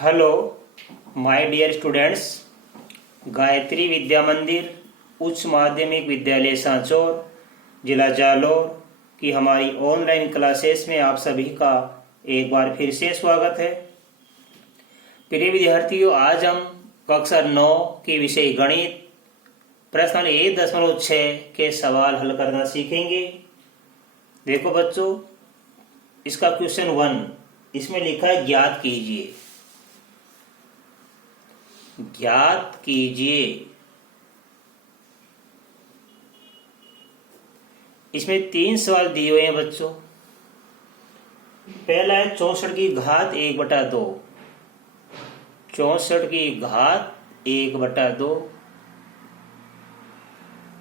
Hello my dear students. Gayatri Vidya Mandir उच्च माध्यमिक विद्यालय सांचौर जिला जालौर की हमारी ऑनलाइन क्लासेस में आप सभी का एक बार फिर से स्वागत है। प्रिय विद्यार्थियों, आज हम कक्षा 9 की विषय गणित प्रश्न 1.6 के सवाल हल करना सीखेंगे। देखो बच्चों, इसका क्वेश्चन 1 इसमें लिखा है ज्ञात कीजिए। ज्ञात कीजिए। इसमें 3 सवाल दिए हुए हैं बच्चों। पहला है 64 की घात 1/2। 64 की घात 1/2।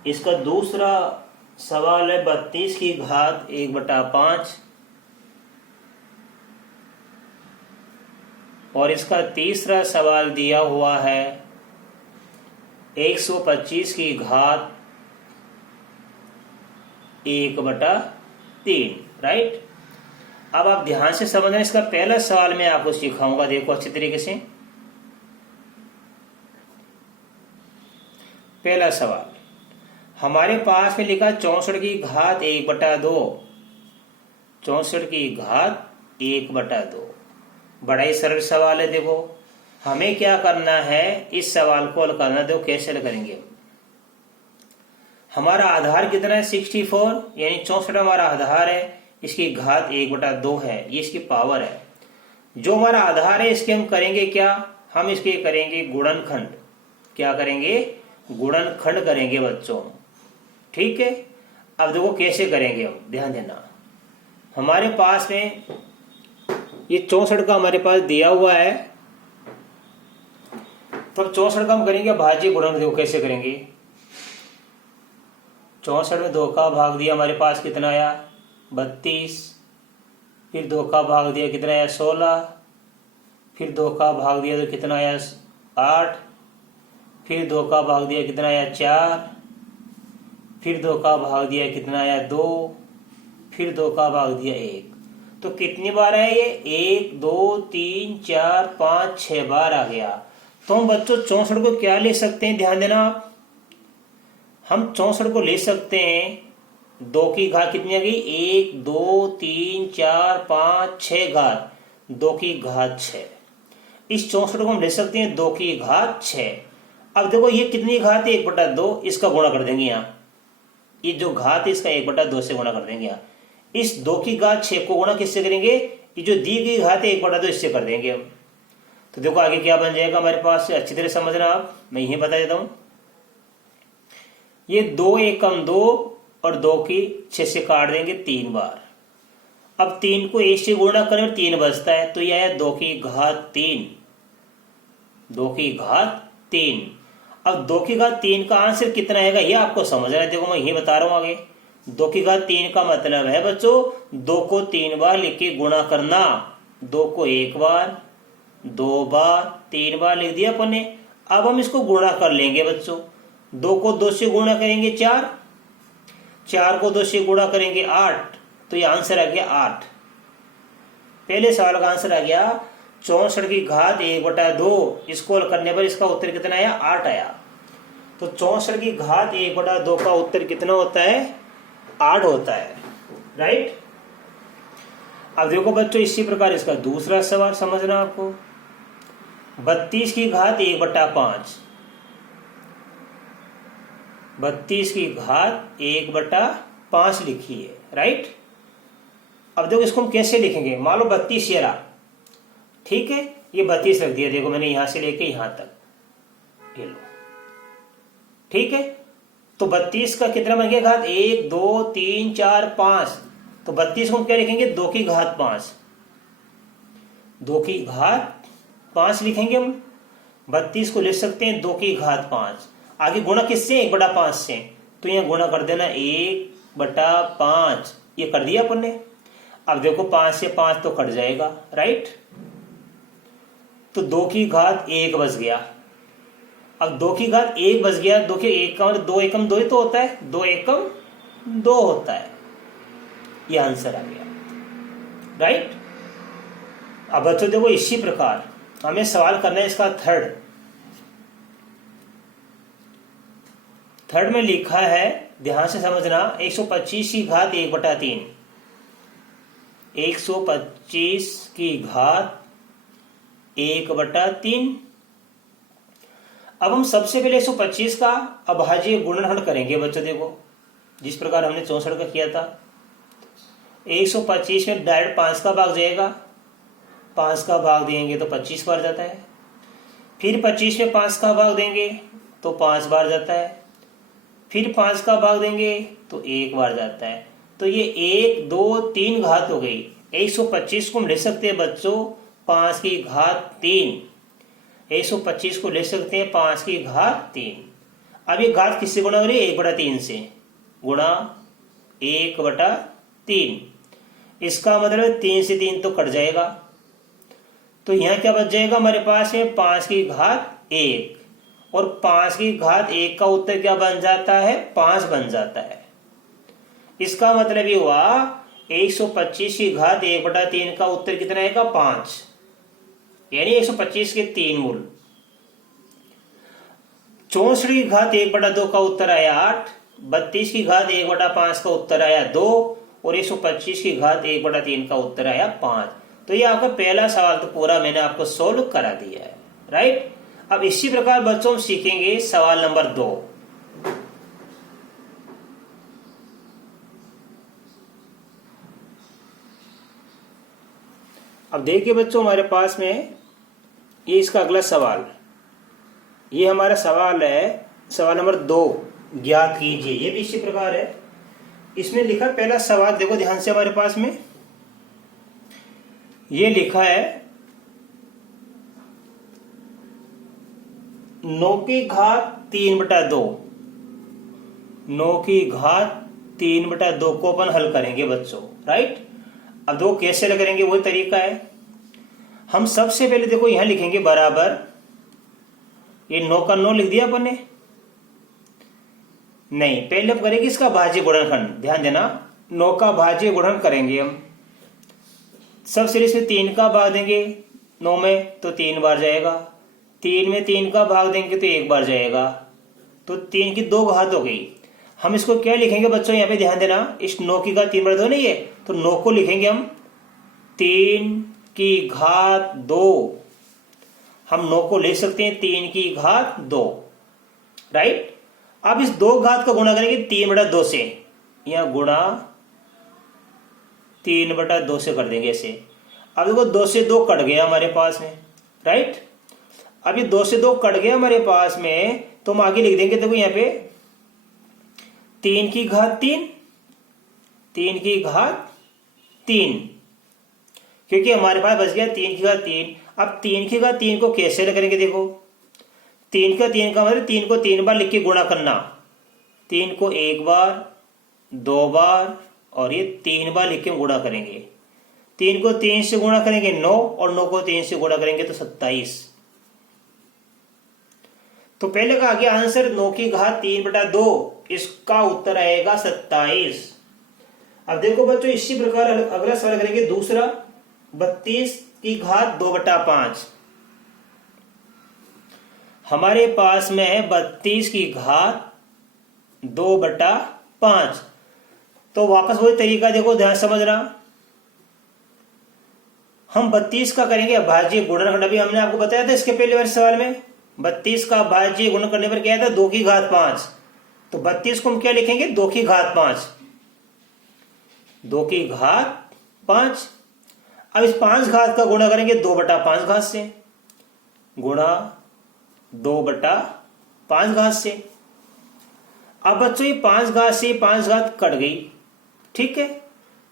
इसका दूसरा सवाल है 32 की घात 1/5। और इसका तीसरा सवाल दिया हुआ है 125 की घात 1/3। राइट। अब आप ध्यान से समझना। इसका पहला सवाल मैं आपको सिखाऊंगा, देखो अच्छी तरीके से। पहला सवाल हमारे पास में लिखा 64 की घात 1/2। 64 की घात 1/2। बड़ा ही सरल सवाल है। देखो हमें क्या करना है, इस सवाल को हल करना। देखो कैसे हल करेंगे। हमारा आधार कितना है 64, यानी 64 हमारा आधार है। इसकी घात 1/2 है, ये इसकी पावर है। जो हमारा आधार है इसके हम करेंगे क्या, हम इसके करेंगे गुणनखंड। क्या करेंगे? गुणनखंड करेंगे बच्चों। ठीक है। अब देखो कैसे करेंगे हम, ध्यान देना। हमारे पास में ये 64 का हमारे पास दिया हुआ है, तो 64 का हम करेंगे भाज्य गुणन। देखो कैसे करेंगे। 64 में 2 का भाग दिया, हमारे पास कितना आया 32। फिर 2 का भाग दिया, कितना आया 16। फिर 2 का भाग दिया तो कितना आया 8। फिर 2 का भाग दिया, कितना आया 4। फिर 2 का भाग दिया, कितना आया 2। फिर 2 का भाग दिया 1। तो कितनी बार है ये? 1 2 3 4 5 6 बार आ गया। तो हम बच्चों 64 को क्या ले सकते हैं, ध्यान देना आप। हम 64 को ले सकते हैं 2 की घात कितनी आ गई, 1 2 3 4 5 6 घात 2 की घात 6। इस 64 को हम ले सकते हैं 2 की घात 6। अब देखो ये कितनी घात है 1/2, इसका गुणा कर देंगे यहाँ। ये जो घात है इसका 1/2 से गुणा कर देंगे यहाँ। इस 2 की घात 6 को गुणा किससे करेंगे? ये जो दी गई घात है 1/2 इससे कर देंगे हम। तो देखो आगे क्या बन जाएगा हमारे पास से, अच्छी तरह समझना आप। मैं यही बता देता हूं। ये 2 एकम 2 और 2 की 6 से काट देंगे 3 बार। अब 3 को 1 से गुणा करें और 3 बचता है, तो यह है 2 की घात 3। 2 की घात 3। अब 2 की घात 3 का आंसर कितना आएगा ये आपको समझना है। देखो मैं यही बता रहा हूं आगे। 2 की घात 3 का मतलब है बच्चों 2 को 3 बार लिख के गुणा करना। 2 को 1 बार, 2 बार, 3 बार लिख दिया अपन ने। अब हम इसको गुणा कर लेंगे बच्चों। 2 को 2 से गुणा करेंगे 4, 4 को 2 से गुणा करेंगे 8, तो ये आंसर आ गया 8। पहले सवाल का आंसर आ गया 64 की घात 1/2। इसको हल करने पर इसका उत्तर कितना आया, 8 आया। तो 64 की घात 1/2 का उत्तर कितना होता है, 8 होता है। राइट। अब देखो बच्चों इसी प्रकार इसका दूसरा सवाल समझना आपको। 32 की घात 1/5। 32 की घात 1/5 लिखी है। राइट। अब देखो इसको हम कैसे लिखेंगे। मान लो 32 ये रहा, ठीक है। ये 32 रख दिया, देखो मैंने यहां से लेके यहां तक, ये लो, ठीक है। तो 32 का कितना बन गया घात, 1 2 3 4 5। तो 32 को हम क्या लिखेंगे, 2 की घात 5। 2 की घात 5 लिखेंगे हम। 32 को लिख सकते हैं 2 की घात 5। आगे गुणा किससे, 1/5 से। तो यहां गुणा कर देना 1/5। ये कर दिया अपन ने। अब देखो 5 से 5 तो कट जाएगा। राइट। तो 2 की घात 1 बच गया। अब 2 की घात 1 बच गया। 2 के 1 का मतलब 2 एकम 2 ही तो होता है, 2 एकम 2 होता है। ये आंसर आ गया। राइट। अब बच्चों देखो इसी प्रकार हमें सवाल करना है इसका थर्ड में लिखा है, ध्यान से समझना, 125 की घात 1/3, 125 की घात 1/3। अब हम सबसे पहले 125 का अभाज्य गुणनखंड करेंगे बच्चों। देखो जिस प्रकार हमने 64 का किया था, 125 में डायरेक्ट 5 का भाग जाएगा, 5 का भाग देंगे तो 25 बार जाता है, फिर 25 में 5 का भाग देंगे तो 5 बार जाता है, फिर 5 का भाग देंगे तो 1 बार जाता है। तो ये 1 2 3 घात हो गई। 125 को हम ले सकते हैं बच्चों 5 की घात 3, 125 को ले सकते हैं 5 की घात 3। अब ये घात किससे गुणा हो रही है? 1/3 से, गुणा 1/3। इसका मतलब 3 से 3 तो कट जाएगा, तो यहाँ क्या बच जाएगा हमारे पास है 5 की घात 1, और 5 की घात 1 का उत्तर क्या बन जाता है? 5 बन जाता है। इसका मतलब ये हुआ 125 की घात 1/3 का उत्तर कितना आएगा? 5, यानी 125 के 3 मूल। 64 की घात 1/2 का उत्तर आया 8, 32 की घात 1/5 का उत्तर आया 2, और 125 की घात 1/3 का उत्तर आया 5। तो ये आपका पहला सवाल तो पूरा मैंने आपको सोल्व करा दिया है, राइट। अब इसी प्रकार बच्चों हम सीखेंगे सवाल नंबर 2। अब देखिए बच्चों हमारे पास में ये इसका अगला सवाल, ये हमारा सवाल है सवाल नंबर 2, ज्ञात कीजिए। ये भी इसी प्रकार है। इसमें लिखा पहला सवाल, देखो ध्यान से, हमारे पास में ये लिखा है 9 की घात 3/2, 9 की घात 3/2 को अपन हल करेंगे बच्चों, राइट। अब देखो कैसे हल करेंगे, वही तरीका है। हम सबसे पहले देखो यहां लिखेंगे बराबर, ये 9 का 9 लिख दिया अपन ने, नहीं, पहले हम करेंगे इसका भाज्य गुणनखंड। ध्यान देना, 9 का भाज्य गुणन करेंगे हम। सबसे इसमें 3 का भाग देंगे 9 में तो 3 बार जाएगा, 3 में 3 का भाग देंगे तो 1 बार जाएगा, तो 3 की 2 घात हो गई। हम इसको क्या लिखेंगे बच्चों? यहाँ पे ध्यान देना, इस 9 की घात 3/2 नहीं है, तो 9 को लिखेंगे हम 3 की घात 2। हम 9 को ले सकते हैं 3 की घात 2, राइट। अब इस 2 घात का गुणा करेंगे 3/2 से, यहां गुणा 3/2 से कर देंगे ऐसे। अब देखो 2 से 2 कट गया हमारे पास में, राइट। अब ये 2 से 2 कट गया हमारे पास में, तो हम आगे लिख देंगे, देखो यहाँ पे 3 की घात 3, 3 की घात 3, क्योंकि हमारे पास बच गया 3 की घात 3। अब 3 की घात 3 को कैसे हल करेंगे? देखो 3 का 3 का मतलब 3 को 3 बार लिख के गुणा करना, 3 को 1 बार, 2 बार, और ये 3 बार लिख के गुणा करेंगे। 3 को 3 से गुणा करेंगे 9, और 9 को 3 से गुणा करेंगे तो 27। तो पहले का आ गया आंसर 9 की घात 3/2, इसका उत्तर आएगा 27। अब देखो बच्चों इसी प्रकार अगला सवाल करेंगे दूसरा, 32 की घात 2/5। हमारे पास में है 32 की घात 2/5। तो वापस वही तरीका, देखो ध्यान समझना, हम 32 का करेंगे अभाज्य गुणनखंड। अभी हमने आपको बताया था इसके पहले वाले सवाल में, 32 का अभाज्य गुणन करने पर क्या था? 2 की घात 5। तो 32 को हम क्या लिखेंगे? 2 की घात 5, 2 की घात 5। अब इस 5 घात का गुणा करेंगे 2/5 घात से, गुणा 2/5 घात से। अब बच्चों ये 5 घात से 5 घात कट गई, ठीक है।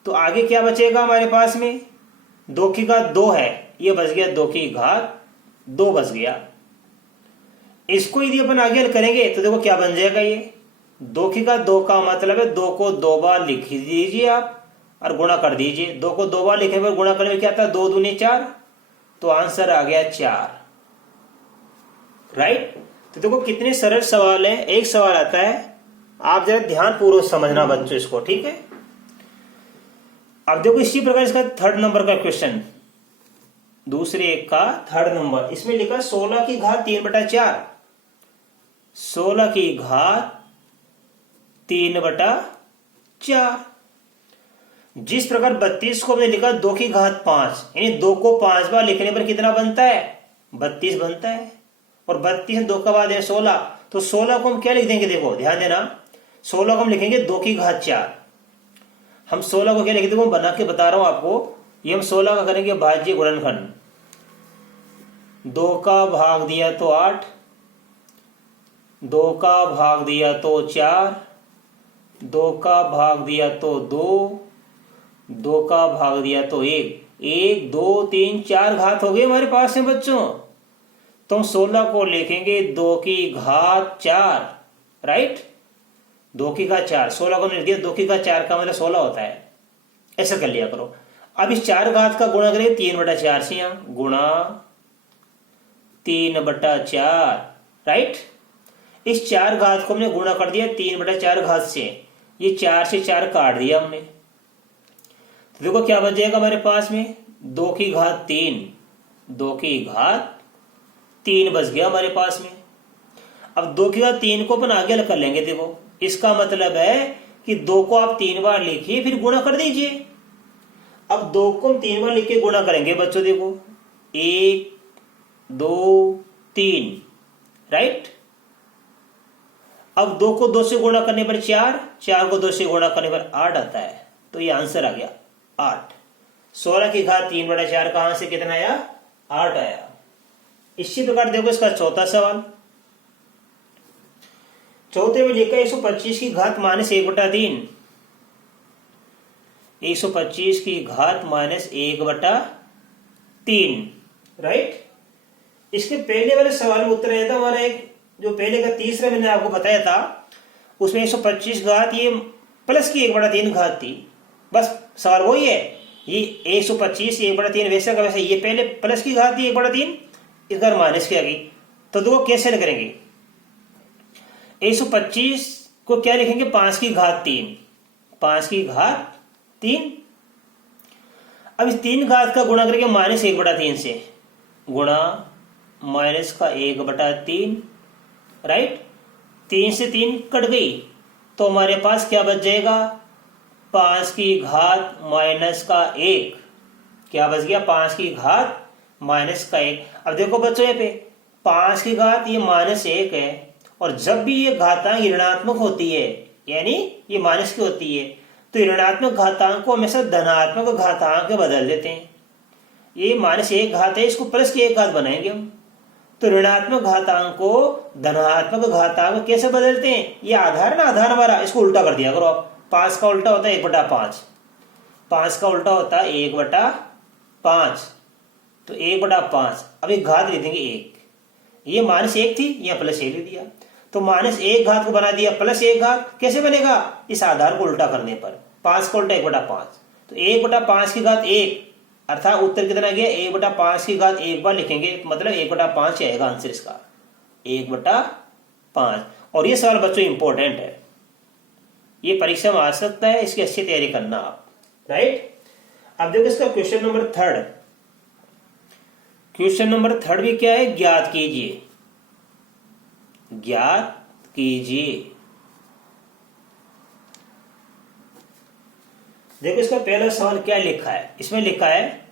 तो आगे क्या बचेगा हमारे पास में? 2 की घात 2 है, ये बच गया 2 की घात 2 बच गया। इसको यदि अपन आगे हल करेंगे तो देखो क्या बन जाएगा, ये 2 की घात 2 का मतलब है 2 को 2 बार लिख दीजिए आप और गुणा कर दीजिए। 2 को 2 बार लिखे पर गुणा करने में क्या था? 2 दूनी 4, तो आंसर आ गया 4, राइट। तो देखो कितने सरल सवाल हैं। एक सवाल आता है, आप जरा ध्यान पूर्वक समझना बच्चों इसको, ठीक है। अब देखो इसी प्रकार इसका 3rd नंबर का क्वेश्चन, दूसरे एक का थर्ड नंबर, इसमें लिखा 16 की घात 3/4, 16 की घात 3/4। जिस प्रकार 32 को हमने लिखा 2 की घात 5, यानी 2 को 5 बार लिखने पर कितना बनता है, 32 बनता है। और 32 2 का बाद है 16, तो 16 को हम क्या लिख देंगे, देखो ध्यान देना, 16 को हम लिखेंगे 2 की घात 4। हम 16 को क्या लिख देंगे, बना के बता रहा हूं आपको। ये हम 16 का करेंगे भाज्य गुणनखंड, 2 का भाग दिया तो 8, 2 का भाग दिया तो 4, 2 का भाग दिया तो 2, 2 का भाग दिया तो 1, 1 2 3 4 घात हो गए हमारे पास में बच्चों। तो हम 16 को लिखेंगे 2 की घात 4, राइट, 2 की घात 4, 16 को लिख दिया 2 की घात 4 का मतलब 16 होता है, ऐसा कर लिया करो। अब इस 4 घात का गुणा करेंगे 3/4 से, यहां गुणा 3/4, राइट। इस 4 घात को हमने गुणा कर दिया 3/4 घात से, ये 4 से 4 काट दिया हमने, तो देखो क्या बच जाएगा हमारे पास में, 2 की घात 3, 2 की घात 3 बच गया हमारे पास में। अब 2 की घात 3 को अपन आगे कर लेंगे, देखो इसका मतलब है कि 2 को आप 3 बार लिखिए फिर गुणा कर दीजिए। अब 2 को हम 3 बार लिख के गुणा करेंगे बच्चों, देखो 1 2 3, राइट। अब 2 को 2 से गुणा करने पर 4, 4 को 2 से गुणा करने पर 8 आता है, तो ये आंसर आ गया 8। 16 की घात 3/4 का आंसर कितना आया, 8 आया। इसी प्रकार देखो इसका चौथा सवाल, चौथे में लिखा 125 की घात -1/3, 125 की घात -1/3, राइट। इसके पहले वाले सवाल में उत्तर आया था हमारा एक, जो पहले का तीसरा मैंने आपको बताया था, उसमें 125 घात ये प्लस की 1/3 घात थी, बस सवाल वही है। ये 125 1/3 वैसा का वैसा, ये पहले प्लस की घात थी 1/3, इस बार माइनस की आ गई। तो देखो कैसे करेंगे, 125 को क्या लिखेंगे, 5 की घात 3, 5 की घात 3। अब इस 3 घात का गुणा करेंगे -1/3 से, गुणा माइनस का 1/3, राइट। 3 से 3 कट गई, तो हमारे पास क्या बच जाएगा, 5 की घात -1, क्या बच गया, 5 की घात -1। अब देखो बच्चों यहाँ पे 5 की घात ये -1 है, और जब भी ये घातांक ऋणात्मक होती है, यानी ये माइनस की होती है, तो ऋणात्मक घातांक को हमेशा धनात्मक घातांक में बदल देते हैं। ये -1 घात है, इसको प्लस की 1 घात बनाएंगे हम, तो ऋणात्मक घातांक को धनात्मक घातांक कैसे बदलते हैं, ये आधार ना, आधार हमारा, इसको उल्टा कर दिया करो आप। 5 का उल्टा होता है 1/5, 5 का उल्टा होता है 1/5, तो 1/5। अब एक घात ले देंगे 1, ये -1 थी, यहाँ +1 ले दिया, तो -1 घात को बना दिया +1 घात, कैसे बनेगा, इस आधार को उल्टा करने पर, 5 का उल्टा 1/5, तो 1/5 की घात 1, अर्थात उत्तर कितना गया, 1/5 की घात 1 बार लिखेंगे, मतलब 1/5 आएगा आंसर इसका, 1/5। और ये सवाल बच्चों इंपॉर्टेंट है, ये परीक्षा में आ सकता है, इसकी अच्छी तैयारी करना आप, राइट। अब देखो इसका क्वेश्चन नंबर 3, क्वेश्चन नंबर 3 भी क्या है, ज्ञात कीजिए, ज्ञात कीजिए। देखो इसका पहला सवाल क्या लिखा है, इसमें लिखा है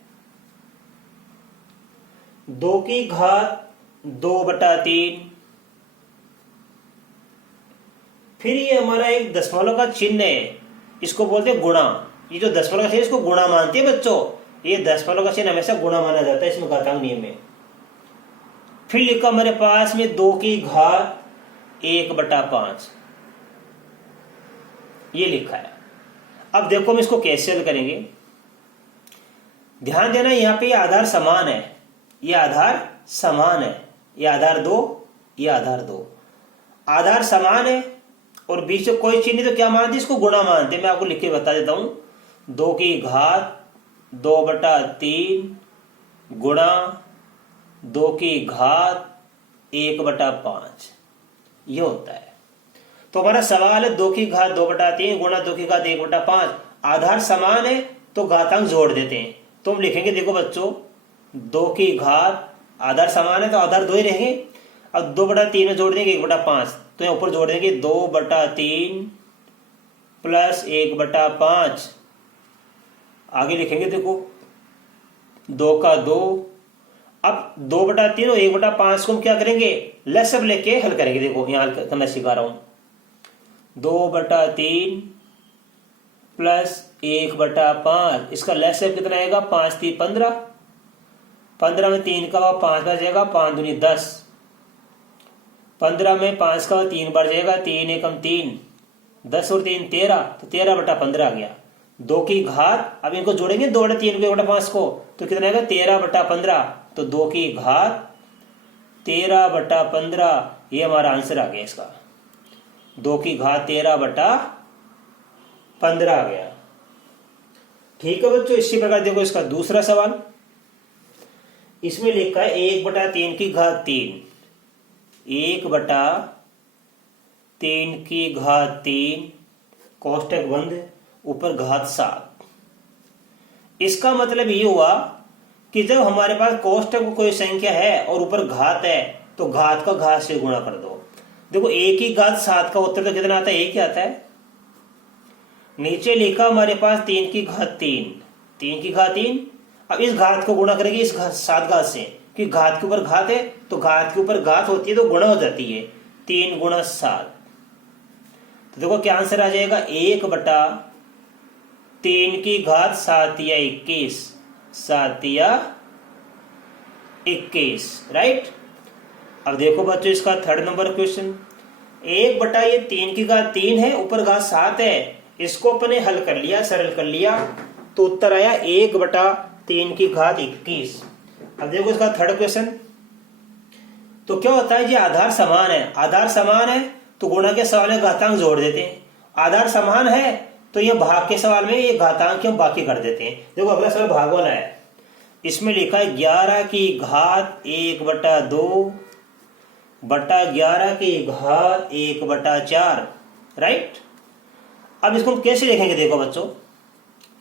2 की घात 2/3, फिर ये हमारा एक दशमलव का चिन्ह है, इसको बोलते हैं गुणा। ये जो दशमलव का चिन्ह इसको गुणा मानते हैं बच्चों, ये दशमलव का चिन्ह हमेशा गुणा माना जाता है इसमें घातांक नियम में। फिर लिखा हमारे पास में 2 की घात 1/5, ये लिखा है। अब देखो हम इसको कैसे हल करेंगे, ध्यान देना यहां पे ये आधार समान है, ये आधार समान है, ये आधार 2, ये आधार 2, आधार समान है, और बीच में कोई चिन्ह तो क्या मानते, इसको गुणा मानते। मैं आपको लिख के बता देता हूं, 2 की घात 2/3 गुणा 2 की घात 1/5, ये होता है। तो हमारा सवाल है 2 की घात 2/3 गुणा 2 की घात 1/5, आधार समान है तो घातांक जोड़ देते हैं। तो हम लिखेंगे, देखो बच्चों 2 की घात, आधार समान है तो आधार 2 ही रहेंगे। अब 2/3 में जोड़ देंगे 1/5, तो यहाँ ऊपर जोड़ देंगे 2/3 प्लस 1/5। आगे लिखेंगे देखो 2 का 2। अब 2/3 और 1/5 को हम क्या करेंगे, लसब लेके हल करेंगे। देखो यहाँ हल करना सिखा रहा हूं। 2/3 प्लस 1/5, इसका लसब कितना आएगा, 5 3 15। 15 में 3 का 5 बार जाएगा, 5 दूनी 10। 15 में 5 का 3 बार जाएगा, 3 एकम 3, 10 और 3 13, तो 13/15 आ गया। 2 की घात, अब इनको जोड़ेंगे 2/3 को 1/5 को, तो कितना आएगा 13/15। तो 2 की घात 13/15, ये हमारा आंसर आ गया इसका। 2 की घात 13/15 आ गया। ठीक है बच्चों, इसी प्रकार देखो इसका दूसरा सवाल। इसमें लिखा है 1/3 की घात 3, 1/3 की घात 3 कोष्टक बंद, ऊपर घात 7। इसका मतलब ये हुआ कि जब हमारे पास कोष्टक में कोई संख्या है और ऊपर घात है तो घात का घात से गुणा कर दो। देखो 1 की घात 7 का उत्तर तो कितना आता है, 1 ही आता है। नीचे लिखा हमारे पास 3 की घात 3, 3 की घात 3। अब इस घात को गुणा करेंगे इस 7 घात से, कि घात के ऊपर घात है तो घात के ऊपर घात होती है तो गुणा हो जाती है, 3 × 7। तो देखो क्या आंसर आ जाएगा, 1/3 की घात 7 या 21, 7 या 21, राइट। अब देखो बच्चों इसका थर्ड नंबर क्वेश्चन। 1/3 की घात 3 है, ऊपर घात 7 है, इसको अपने हल कर लिया, सरल कर लिया, तो उत्तर आया 1/3 की घात 21। अब देखो इसका थर्ड क्वेश्चन। तो क्या होता है, ये आधार समान है, आधार समान है तो गुणा के सवाल में घातांक जोड़ देते हैं। आधार समान है तो ये भाग के सवाल में ये घातांक हम बाकी कर देते हैं। देखो अगला सवाल भाग वाला है। इसमें लिखा है 11 की घात 1/2 बटा 11 की घात 1/4, राइट। अब इसको हम कैसे लिखेंगे, देखो बच्चों,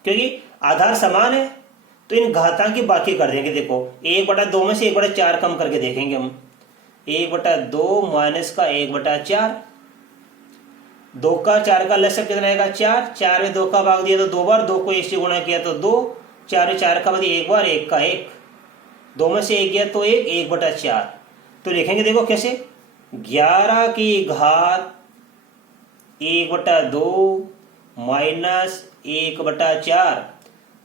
क्योंकि आधार समान है तो इन घातांक की बाकी कर देंगे। देखो 1/2 में से 1/4 कम करके देखेंगे हम, 1/2 माइनस का 1/4। 2 का 4 का लसब कितना आएगा, 4। 4 में 2 का भाग दिया तो 2 बार, 2 को 1 से गुणा किया तो 2, 4 में 4 का भाग 1 बार, 1 का 1, 2 में से 1 गया तो 1, 1/4। तो लिखेंगे देखो कैसे, 11 की घात 1/2 माइनस 1/4,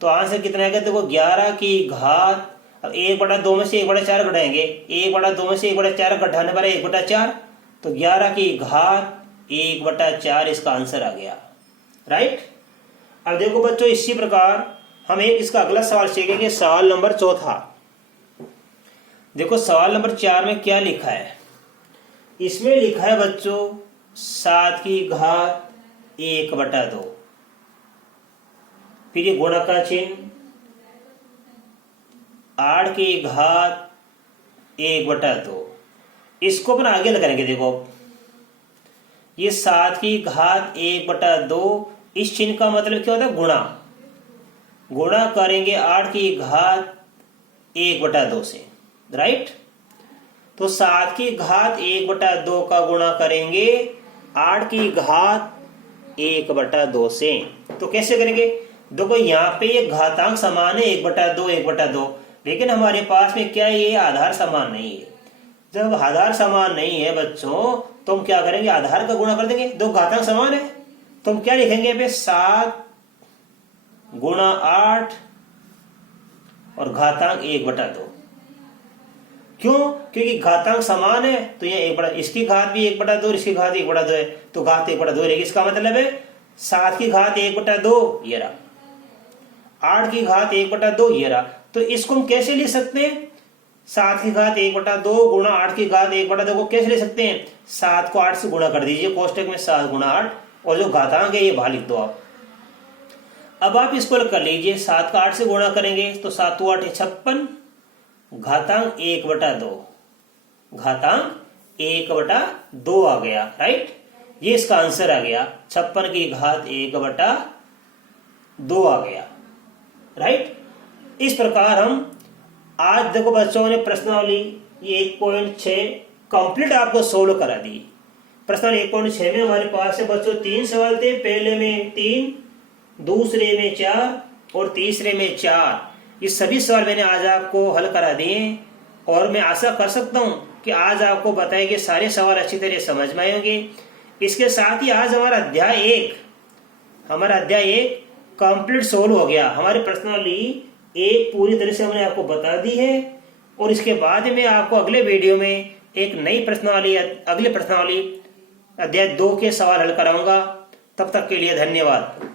तो आंसर कितना आएगा, देखो 11 की घात, अब 1/2 में से 1/4 घटाएंगे, 1/2 में से 1/4 घटाने पर 1/4, तो 11 की घात 1/4 इसका आंसर आ गया, राइट। अब देखो बच्चों इसी प्रकार हम एक इसका अगला सवाल सीखेंगे, सवाल नंबर 4। देखो सवाल नंबर 4 में क्या लिखा है। इसमें लिखा है बच्चों 7 की घात 1/2, फिर ये गुणा का चिन्ह, 8 की घात 1/2, इसको अपन आगे लगाएंगे। देखो ये 7 की घात 1/2, इस चिन्ह का मतलब क्या होता है, गुणा। गुणा करेंगे 8 की घात 1/2 से, राइट। तो 7 की घात 1/2 का गुणा करेंगे 8 की घात 1/2 से। तो कैसे करेंगे, देखो यहाँ पे ये घातांक समान है 1/2 1/2, लेकिन हमारे पास में क्या है, ये आधार समान नहीं है। जब आधार समान नहीं है बच्चों तो हम क्या करेंगे, आधार का गुणा कर देंगे। दो घातांक समान है तो हम क्या लिखेंगे पे 7 × 8 और घातांक 1/2। क्यों, क्योंकि घातांक समान है तो ये इसकी घात भी 1/2 और इसकी घात 1/2 है, तो घात 1/2 रहेगी। इसका मतलब है 7 की घात 1/2 ये रहा, 8 की घात 1/2 ये रहा। तो इसको हम कैसे लिख सकते हैं, 7 की घात 1/2 गुणा 8 की घात 1/2 को कैसे लिख सकते हैं, 7 को 8 से गुणा कर दीजिए कोष्टक में, 7 × 8, और जो घातांक है ये बाहर लिख दो आप। अब आप इसको कर लीजिए, 7 का 8 से गुणा करेंगे तो 7 8 56, घातांक 1/2, घातांक 1/2 आ गया, राइट। ये इसका आंसर आ गया, 56 की घात 1/2 आ गया, राइट। इस प्रकार हम आज देखो बच्चों ने प्रश्नावली ये 1.6 कंप्लीट आपको सोल्व करा दी। प्रश्नावली 1.6 में हमारे पास है बच्चों 3 सवाल थे, पहले में 3, दूसरे में 4 और तीसरे में 4। ये सभी सवाल मैंने आज आपको हल करा दिए और मैं आशा कर सकता हूँ कि आज आपको बताए गए सारे सवाल अच्छी तरह समझ में आए होंगे। इसके साथ ही आज हमारा अध्याय 1 कंप्लीट सोल्व हो गया। हमारी प्रश्नावली 1 पूरी तरह से हमने आपको बता दी है और इसके बाद में आपको अगले वीडियो में एक नई प्रश्नावली अध्याय 2 के सवाल हल कराऊंगा। तब तक के लिए धन्यवाद।